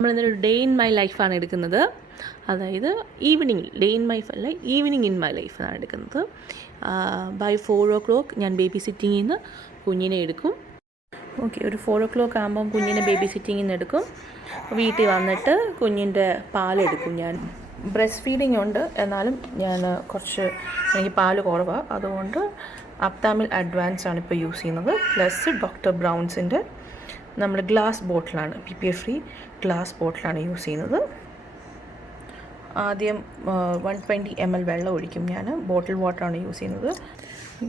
നമ്മളിന്നൊരു day in my ലൈഫാണ് എടുക്കുന്നത്. അതായത് ഈവനിങ് ഡേ ഇൻ മൈ അല്ല, ഈവനിങ് ഇൻ മൈ ലൈഫാണ് എടുക്കുന്നത്. ബൈ 4 o'clock ഞാൻ ബേബി സിറ്റിങ്ങിൽ നിന്ന് കുഞ്ഞിനെ എടുക്കും. ഓക്കെ, ഒരു 4 o'clock ആകുമ്പം കുഞ്ഞിനെ ബേബി സിറ്റിങ്ങിൽ നിന്ന് എടുക്കും. വീട്ടിൽ വന്നിട്ട് കുഞ്ഞിൻ്റെ പാലെടുക്കും. ഞാൻ ബ്രസ്റ്റ് ഫീഡിങ് ഉണ്ട്, എന്നാലും എനിക്ക് പാല് കുറവാണ്. അതുകൊണ്ട് അപ്താമിൽ അഡ്വാൻസ് ആണ് ഇപ്പോൾ യൂസ് ചെയ്യുന്നത്. പ്ലസ് ഡോക്ടർ ബ്രൗൺസിൻ്റെ നമ്മുടെ ഗ്ലാസ് ബോട്ടിലാണ്, PPA ഫ്രീ ഗ്ലാസ് ബോട്ടിലാണ് യൂസ് ചെയ്യുന്നത്. ആദ്യം 120 ml വെള്ളം ഒഴിക്കും. ഞാൻ ബോട്ടിൽ വാട്ടറാണ് യൂസ് ചെയ്യുന്നത്.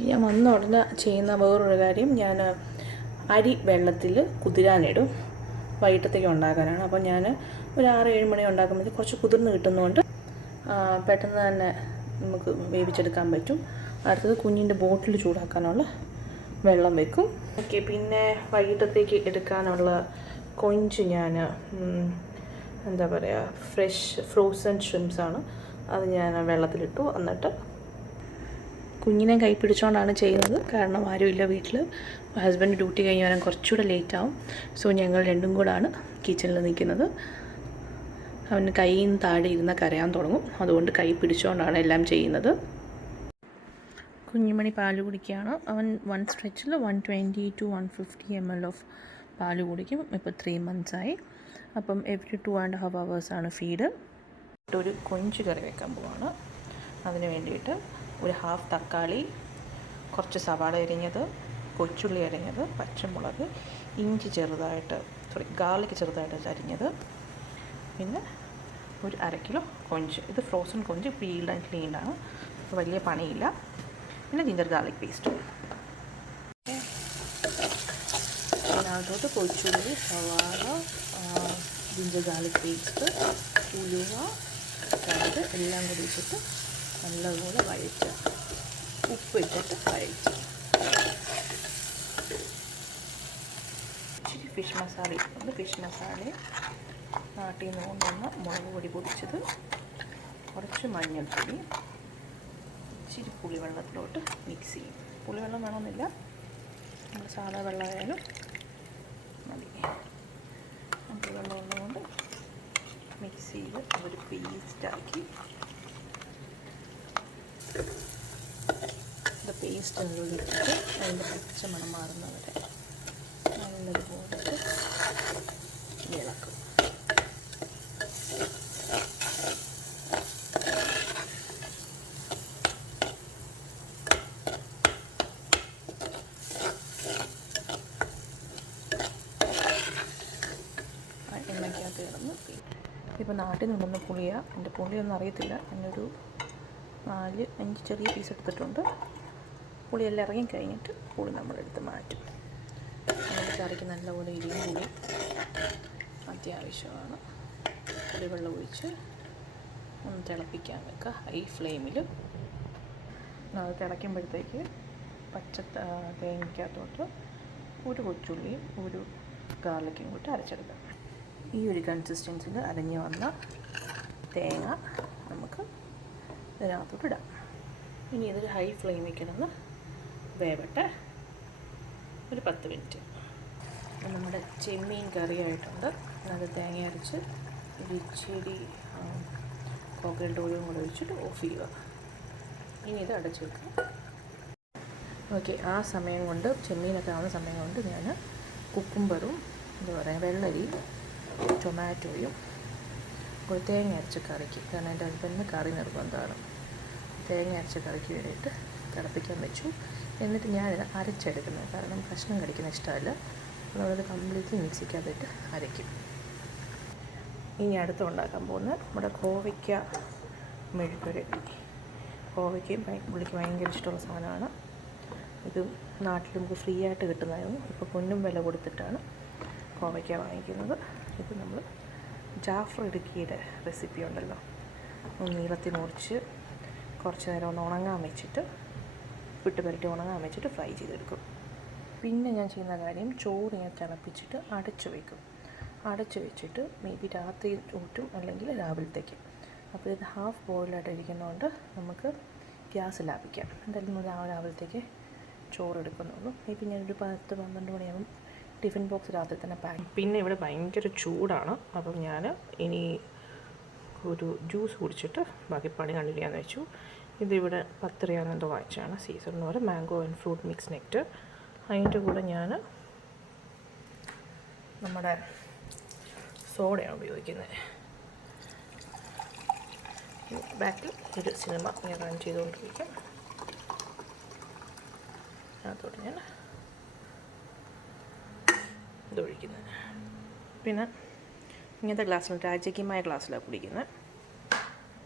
ഞാൻ വന്ന ഉടനെ ചെയ്യുന്ന വേറൊരു കാര്യം, ഞാൻ അരി വെള്ളത്തിൽ കുതിരാനിടും, വൈകിട്ടത്തേക്ക് ഉണ്ടാക്കാനാണ്. അപ്പോൾ ഞാൻ ഒരു 6-7 മണി ഉണ്ടാക്കുമ്പോഴത്തേക്ക് കുറച്ച് കുതിർന്ന് കിട്ടുന്നതുകൊണ്ട് പെട്ടെന്ന് തന്നെ നമുക്ക് വേവിച്ചെടുക്കാൻ പറ്റും. അടുത്തത് കുഞ്ഞിൻ്റെ ബോട്ടിൽ ചൂടാക്കാനുള്ള വെള്ളം വെക്കും. ഓക്കെ, പിന്നെ വൈകിട്ടത്തേക്ക് എടുക്കാനുള്ള കൊഞ്ച് ഞാൻ ഫ്രഷ് ഫ്രോസൺ ഷ്രിംപ്സാണ്. അത് ഞാൻ വെള്ളത്തിലിട്ടു. എന്നിട്ട് കുഞ്ഞിനെ കൈ പിടിച്ചുകൊണ്ടാണ് ചെയ്യുന്നത്, കാരണം ആരുമില്ല വീട്ടിൽ. ഹസ്ബൻഡ് ഡ്യൂട്ടി കഴിഞ്ഞ് വരാൻ കുറച്ചുകൂടെ ലേറ്റാവും. സോ ഞങ്ങൾ രണ്ടും കൂടാണ് കിച്ചണിൽ നിൽക്കുന്നത്. അവന് കയ്യിൽ നിന്ന് താഴെ ഇരുന്ന് കരയാൻ തുടങ്ങും. അതുകൊണ്ട് കൈ പിടിച്ചുകൊണ്ടാണ് എല്ലാം ചെയ്യുന്നത്. കുഞ്ഞുമണി പാല് കുടിക്കുകയാണ്. അവൻ 1 സ്ട്രെച്ചിൽ 120 to 150 ml ഓഫ് പാല് കുടിക്കും. ഇപ്പോൾ 3 months ആയി. അപ്പം എവറി 2.5 hours ആണ് ഫീഡ്. ഒരു കൊഞ്ച് കറി വെക്കാൻ പോവാണ്. അതിന് വേണ്ടിയിട്ട് ഒരു 1/2 തക്കാളി, കുറച്ച് സവാള അരിഞ്ഞത്, കൊച്ചുള്ളി അരിഞ്ഞത്, പച്ചമുളക്, ഗാർലിക് ചെറുതായിട്ട് അരിഞ്ഞത്, പിന്നെ ഒരു 1/2 കിലോ കൊഞ്ച്. ഇത് ഫ്രോസൺ കൊഞ്ച്, പീൽഡ് ആൻഡ് ക്ലീൻഡാണ്, വലിയ പണിയില്ല. പിന്നെ ജിഞ്ചർ ഗാർലിക് പേസ്റ്റ്. അതിനകത്തോട്ട് കൊച്ചുള്ളി, സവാള, ജിഞ്ചർ ഗാർലിക് പേസ്റ്റ്, ഉലുവ, കടുക് എല്ലാം കൂടി ഇട്ടിട്ട് നല്ലതുപോലെ വഴറ്റുക. ഉപ്പ് ഇട്ടിട്ട് വഴറ്റുക. ഇച്ചിരി ഫിഷ് മസാല ഇട്ടുണ്ട്. ഫിഷ് മസാല നാട്ടിൽ നിന്ന് കൊണ്ടുവന്ന മുളക് പൊടി പൊടിച്ചത്, കുറച്ച് മഞ്ഞൾപ്പൊടി, ഇച്ചിരി പുളിവെള്ളത്തിലോട്ട് മിക്സ് ചെയ്യും. പുളിവെള്ളം വേണമെന്നില്ല, നമ്മൾ സാധാ വെള്ളമായാലും മതി. പുളിവെള്ളം ഉള്ളതുകൊണ്ട് മിക്സ് ചെയ്ത് ഒരു പേസ്റ്റാക്കി. ഇത് പേസ്റ്റ് ഇട്ടിട്ട് അതിൻ്റെ പച്ചമണം മാറുന്നവരെ നല്ലതുപോലെ ഇളക്കും. എണ്ണയ്ക്കകത്ത് കിടന്ന് ഇപ്പോൾ നാട്ടിൽ നിന്നൊന്ന് പുളിയാണ്. എൻ്റെ പുളിയൊന്നും അറിയത്തില്ല. എന്നൊരു 4-5 ചെറിയ പീസ് എടുത്തിട്ടുണ്ട്. പുളിയെല്ലാം ഇറങ്ങി കഴിഞ്ഞിട്ട് പുളി നമ്മളെടുത്ത് മാറ്റും. നമ്മുടെ കറിക്ക് നല്ലപോലെ ഇരിയും പുളി അത്യാവശ്യമാണ്. പുളിവെള്ളം ഒഴിച്ച് ഒന്ന് തിളപ്പിക്കാൻ വെക്കുക ഹൈ ഫ്ലെയിമിൽ. അത് തിളയ്ക്കുമ്പോഴത്തേക്ക് തേങ്ങയ്ക്കകത്തോട്ട് ഒരു കൊച്ചുള്ളിയും ഒരു ഗാർലിക്കും കൂട്ടി അരച്ചെടുക്കാം. ഈ ഒരു കൺസിസ്റ്റൻസിൽ അരഞ്ഞ് വന്ന തേങ്ങ നമുക്ക് ഇതിനകത്തോട്ട് ഇടാം. ഇനി ഇതൊരു ഹൈ ഫ്ലെയിമിൽ കിടന്ന് വേവട്ടെ ഒരു 10 മിനിറ്റ്. നമ്മുടെ ചെമ്മീൻ കറിയായിട്ടുണ്ട്. അത് തേങ്ങ അരച്ച് ഒരു ഇച്ചിരി കോക്കനട്ട് ഓയിലും കൂടെ ഒഴിച്ചിട്ട് ഓഫ് ചെയ്യുക. ഇനി ഇത് അടച്ച് വെക്കുക. ഓക്കെ, ആ സമയം കൊണ്ട് ചെമ്മീനൊക്കെ ആവുന്ന സമയം കൊണ്ട് ഞാൻ കുക്കുംബറും വെള്ളരിയും ടൊമാറ്റോയും ഒരു തേങ്ങ അരച്ച കറിക്ക്, കാരണം എൻ്റെ ഹസ്ബൻഡിന് കറി നിർബന്ധമാണ്, തേങ്ങ അരച്ച കറിക്ക് വേണ്ടിയിട്ട് തിളപ്പിക്കാൻ വെച്ചു. എന്നിട്ട് ഞാനിത് അരച്ചെടുക്കുന്നത്, കാരണം കഷ്ണം കടിക്കുന്ന ഇഷ്ടമല്ല. നമ്മളത് കംപ്ലീറ്റ്ലി മിക്സിക്കകത്തിട്ട് അരയ്ക്കും. ഇനി അടുത്ത് ഉണ്ടാക്കാൻ പോകുന്നത് നമ്മുടെ കോവയ്ക്ക മെഴുക്കുരട്ടി. കോവയ്ക്കയും പുള്ളിക്ക് ഭയങ്കര ഇഷ്ടമുള്ള സാധനമാണ്. ഇത് നാട്ടിൽ നമുക്ക് ഫ്രീ ആയിട്ട് കിട്ടുന്നതായിരുന്നു. ഇപ്പോൾ പൊന്നും വില കൊടുത്തിട്ടാണ് കോവയ്ക്ക വാങ്ങിക്കുന്നത്. ഇത് നമ്മൾ ജാഫർ ഇടുക്കിയുടെ റെസിപ്പി ഉണ്ടല്ലോ, നീളത്തിൽ മുറിച്ച് കുറച്ച് നേരം ഒന്ന് ഉണങ്ങാൻ വെച്ചിട്ട് പുരട്ടി ഉണങ്ങാൻ വെച്ചിട്ട് ഫ്രൈ ചെയ്തെടുക്കും. പിന്നെ ഞാൻ ചെയ്യുന്ന കാര്യം, ചോറ് ഞാൻ തിളപ്പിച്ചിട്ട് അടച്ച് വെച്ചിട്ട് മേ ബി രാത്രി ഊറ്റും, അല്ലെങ്കിൽ രാവിലത്തേക്ക്. അപ്പോൾ ഇത് ഹാഫ് ബോയിലായിട്ട് ഇരിക്കുന്നതുകൊണ്ട് നമുക്ക് ഗ്യാസ് ലാഭിക്കാം. എന്തായാലും രാവിലത്തേക്ക് ചോറ് എടുക്കുന്നുള്ളൂ. മേ ബി ഞാനൊരു 10-12 മണിയാകുമ്പം ടിഫിൻ ബോക്സ് രാത്രി തന്നെ പാക്ക്. പിന്നെ ഇവിടെ ഭയങ്കര ചൂടാണ്, അപ്പം ഞാൻ ഇനി ഒരു ജ്യൂസ് കുടിച്ചിട്ട് ബാക്കി പണി കണ്ടിന്യൂ ചെയ്യാമെന്ന് വെച്ചു. ഇതിവിടെ 10 രൂപയെന്തോ വാങ്ങിച്ചാണ്, സീസണിന് പോലെ മാംഗോ ആൻഡ് ഫ്രൂട്ട് മിക്സ് നെക്റ്റർ. അതിൻ്റെ കൂടെ ഞാൻ നമ്മുടെ സോഡയാണ് ഉപയോഗിക്കുന്നത്. ബാക്കിൽ ഒരു സിനിമ ഞാൻ റൺ ചെയ്തുകൊണ്ടിരിക്കും. അതോടെ ഞാൻ ഇതൊഴിക്കുന്നത്. പിന്നെ ഇങ്ങനത്തെ ഗ്ലാസ്സിൽ രാജകീയമായ ഗ്ലാസ്സിലാണ് കുടിക്കുന്നത്.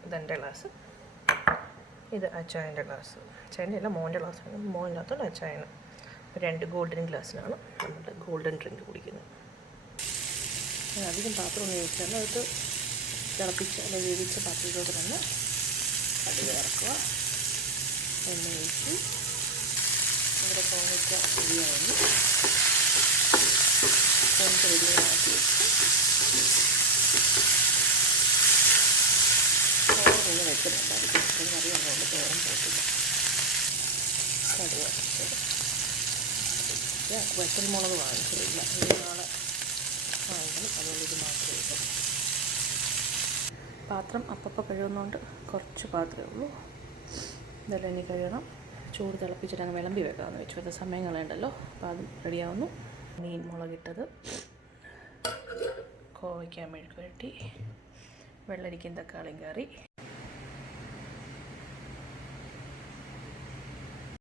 ഇതെൻ്റെ ഗ്ലാസ്, ഇത് അച്ചായൻ്റെ ഗ്ലാസ്. അച്ചായൻ്റെ അല്ല, മോൻ്റെ ഗ്ലാസ്സാണ്. മോനില്ലാത്തതുകൊണ്ട് അച്ചായന് 2 ഗോൾഡൻ ഗ്ലാസ്സിലാണ് നമ്മുടെ ഗോൾഡൻ ഡ്രിങ്ക് കുടിക്കുന്നത്. അധികം പാത്രം ഉപയോഗിച്ചാൽ അത് തിളപ്പിച്ച് അല്ല വേവിച്ച പാത്രത്തിലോട്ട് തന്നെ കടുക് ഇറക്കുക. എണ്ണ ഒഴിച്ച് ഇവിടെ കോണിക്ക റെഡിയാവുന്നു. കോണിക്ക റെഡിയാക്കി വെച്ച് ചോറ് വെക്കുന്നുണ്ടായിരിക്കും. അറിയാവുന്നതുകൊണ്ട് ചോറും പോട്ടില്ല. കടുക് ഇറച്ചത് വറ്റൽമുളക് വാങ്ങിച്ചിട്ടില്ല, ഇത് നാളെ വാങ്ങിക്കണം. അതുകൊണ്ട് ഇത് മാത്രമേ ഉള്ളൂ. പാത്രം അപ്പം കഴുകുന്നതുകൊണ്ട് കുറച്ച് പാത്രമേ ഉള്ളൂ. ഇതെല്ലാം ഇനി കഴുകണം. ചൂട് തിളപ്പിച്ചിട്ട് അങ്ങ് വിളമ്പി വെക്കാമെന്ന് വെച്ചു. അത് സമയം കളയണ്ടല്ലോ. അപ്പോൾ അതും റെഡിയാവുന്നു. മീൻ മുളകിട്ടത്, കോവയ്ക്ക മെഴുക്ക് പുരട്ടി, വെള്ളരിക്കയും തക്കാളിയും കറി.